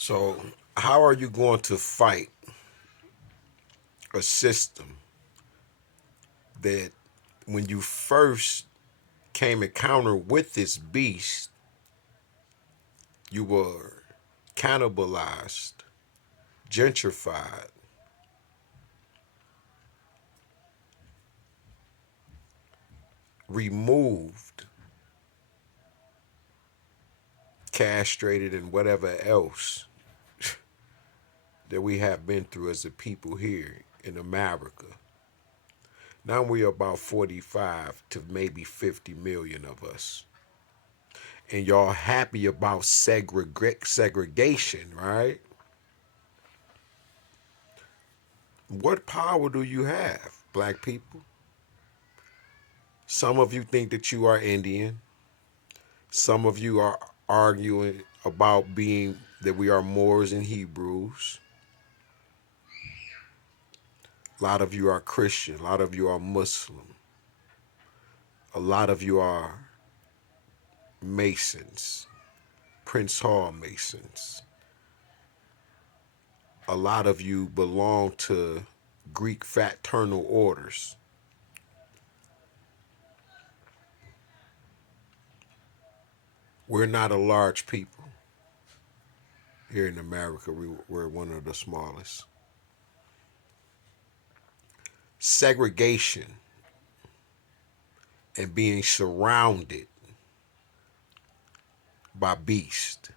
So, how are you going to fight a system that when you first came encounter with this beast, you were cannibalized, gentrified, removed, castrated, and whatever else that we have been through as a people here in America? Now we are about 45 to maybe 50 million of us. And y'all happy about segregation, right? What power do you have, black people? Some of you think that you are Indian. Some of you are arguing about being that we are Moors and Hebrews. A lot of you are Christian. A lot of you are Muslim. A lot of you are Masons, Prince Hall Masons. A lot of you belong to Greek fraternal orders. We're not a large people. Here in America, we're one of the smallest. Segregation and being surrounded by beast.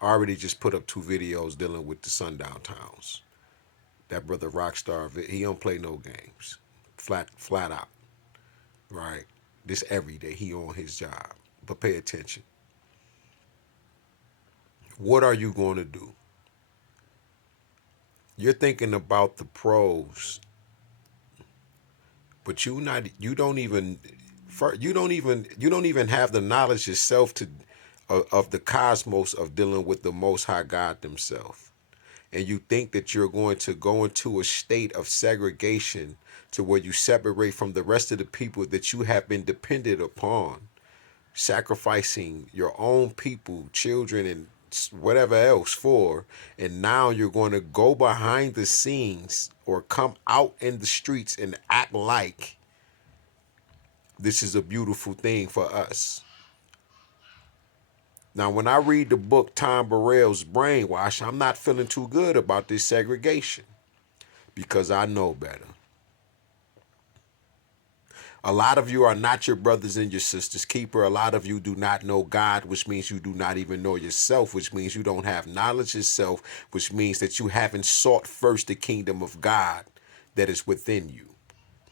I already just put up 2 videos dealing with the sundown towns. That brother Rockstar, he don't play no games. Flat out. Right? This every day he on his job. But pay attention. What are you going to do? You're thinking about the pros, but you don't even have the knowledge yourself to of the cosmos of dealing with the Most High God Himself. And you think that you're going to go into a state of segregation to where you separate from the rest of the people that you have been dependent upon, sacrificing your own people, children, and whatever else for, and now you're going to go behind the scenes or come out in the streets and act like this is a beautiful thing for us. Now, when I read the book Tom Burrell's Brainwash, I'm not feeling too good about this segregation because I know better. A lot of you are not your brothers and your sisters' keeper. A lot of you do not know God, which means you do not even know yourself, which means you don't have knowledge yourself, which means that you haven't sought first the kingdom of God that is within you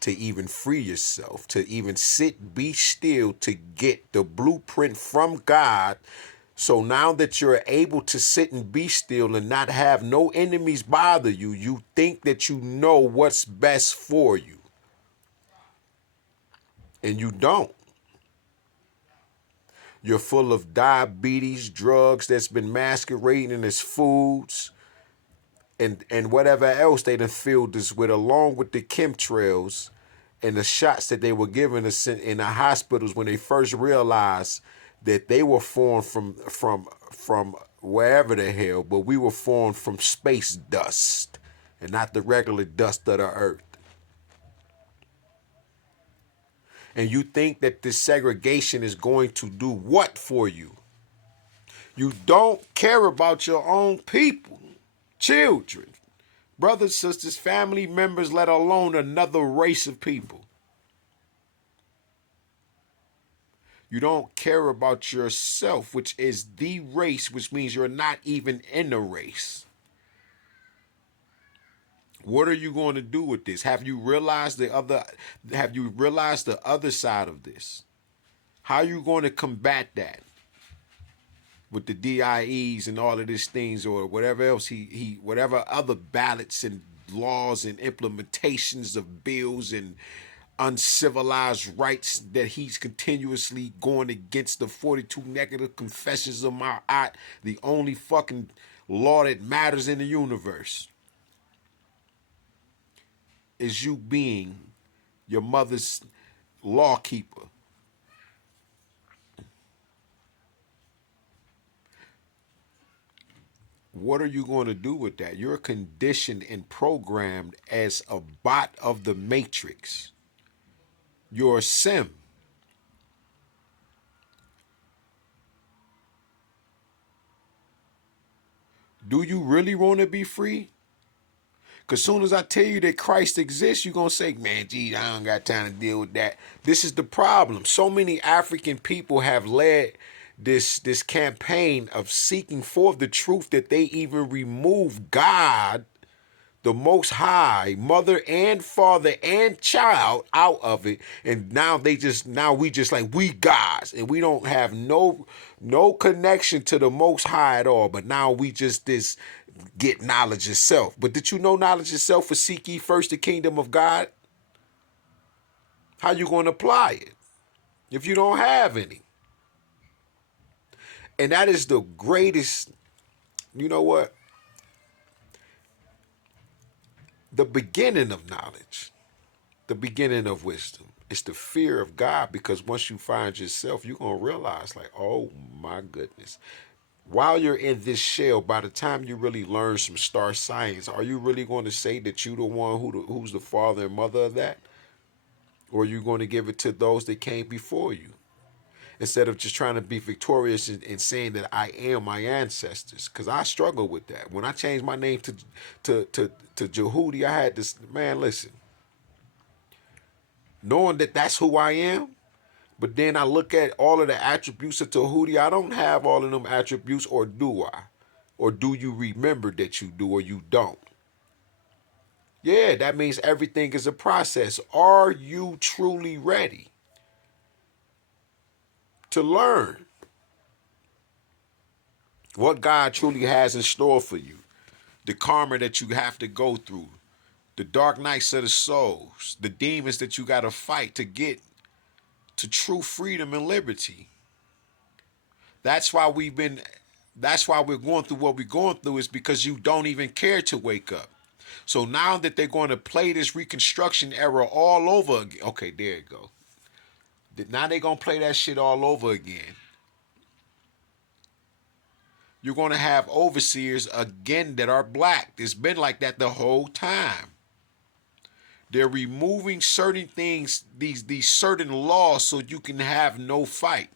to even free yourself, to even sit, be still, to get the blueprint from God. So now that you're able to sit and be still and not have no enemies bother you, you think that you know what's best for you. And you don't. You're full of diabetes, drugs that's been masquerading as foods, and whatever else they done filled us with, along with the chemtrails and the shots that they were giving us in the hospitals when they first realized that they were formed from wherever the hell, but we were formed from space dust and not the regular dust of the earth. And you think that this segregation is going to do what for you? You don't care about your own people, children, brothers, sisters, family members, let alone another race of people. You don't care about yourself, which is the race, which means you're not even in a race. What are you going to do with this? Have you realized the other side of this? How are you going to combat that? With the DIEs and all of these things, or whatever else whatever other ballots and laws and implementations of bills and uncivilized rights that he's continuously going against, the 42 negative confessions of my aunt, the only fucking law that matters in the universe is you being your mother's lawkeeper. What are you going to do with that? You're conditioned and programmed as a bot of the matrix. You're a sim. Do you really want to be free? Because soon as I tell you that Christ exists, you're going to say, man, geez, I don't got time to deal with that. This is the problem. So many African people have led this campaign of seeking for the truth that they even remove God, the Most High, mother and father and child out of it, and now we just like we gods, and we don't have no connection to the Most High at all. But now we just this get knowledge itself. But did you know knowledge itself for seek ye first the kingdom of God? How you going to apply it if you don't have any? And that is the greatest. You know what? The beginning of knowledge, the beginning of wisdom. It's the fear of God, because once you find yourself, you're going to realize, like, oh my goodness. While you're in this shell, by the time you really learn some star science, are you really going to say that you the one who's the father and mother of that? Or are you going to give it to those that came before you? Instead of just trying to be victorious and saying that I am my ancestors. Because I struggle with that. When I changed my name to Jehudi, I had this, man, listen. Knowing that that's who I am, but then I look at all of the attributes of Tahuti. I don't have all of them attributes, or do I? Or do you remember that you do or you don't? Yeah, that means everything is a process. Are you truly ready to learn what God truly has in store for you? The karma that you have to go through, the dark nights of the souls, the demons that you got to fight to get to true freedom and liberty. That's why that's why we're going through what we're going through, is because you don't even care to wake up. So now that they're going to play this Reconstruction era all over again. Okay, there you go. Now they're going to play that shit all over again. You're going to have overseers again that are black. It's been like that the whole time. They're removing certain things, these certain laws, so you can have no fight.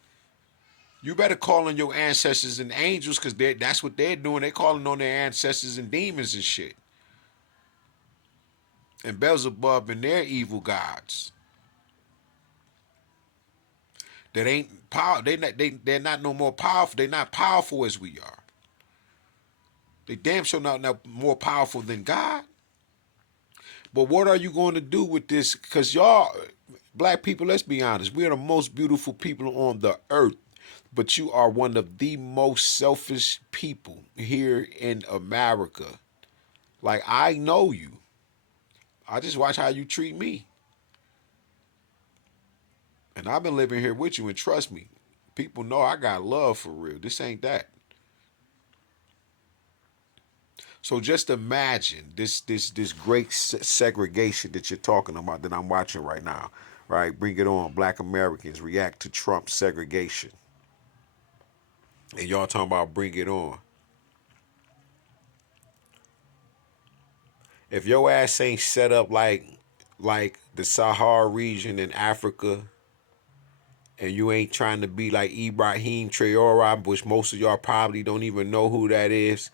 You better call on your ancestors and angels, because that's what they're doing. They're calling on their ancestors and demons and shit. And Beelzebub and their evil gods. That ain't power. They're not no more powerful. They're not powerful as we are. They damn sure not more powerful than God. But what are you going to do with this? Because y'all, black people, let's be honest, we are the most beautiful people on the earth. But you are one of the most selfish people here in America. Like, I know you. I just watch how you treat me. And I've been living here with you, and trust me, people know I got love for real. This ain't that. So just imagine this great segregation that you're talking about that I'm watching right now. Right? Bring it on. Black Americans react to Trump's segregation. And y'all talking about bring it on. If your ass ain't set up like the Sahara region in Africa, and you ain't trying to be like Ibrahim Traore, which most of y'all probably don't even know who that is,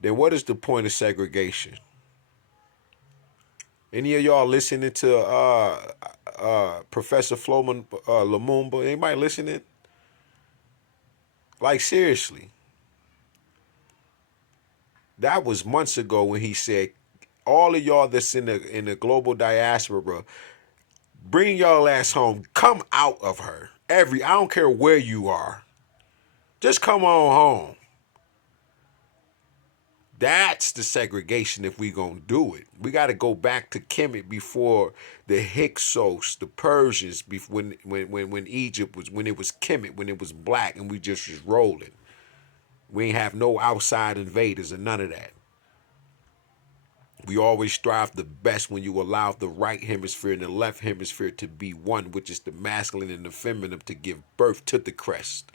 then what is the point of segregation? Any of y'all listening to Professor Floman Lumumba? Anybody listening? Like, seriously. That was months ago when he said, all of y'all that's in the global diaspora, bring y'all ass home. Come out of her. I don't care where you are. Just come on home. That's the segregation if we gonna do it. We got to go back to Kemet before the Hyksos, the Persians, when Egypt was, when it was Kemet, when it was black, and we just was rolling. We ain't have no outside invaders and none of that. We always strive the best when you allow the right hemisphere and the left hemisphere to be one, which is the masculine and the feminine, to give birth to the crest.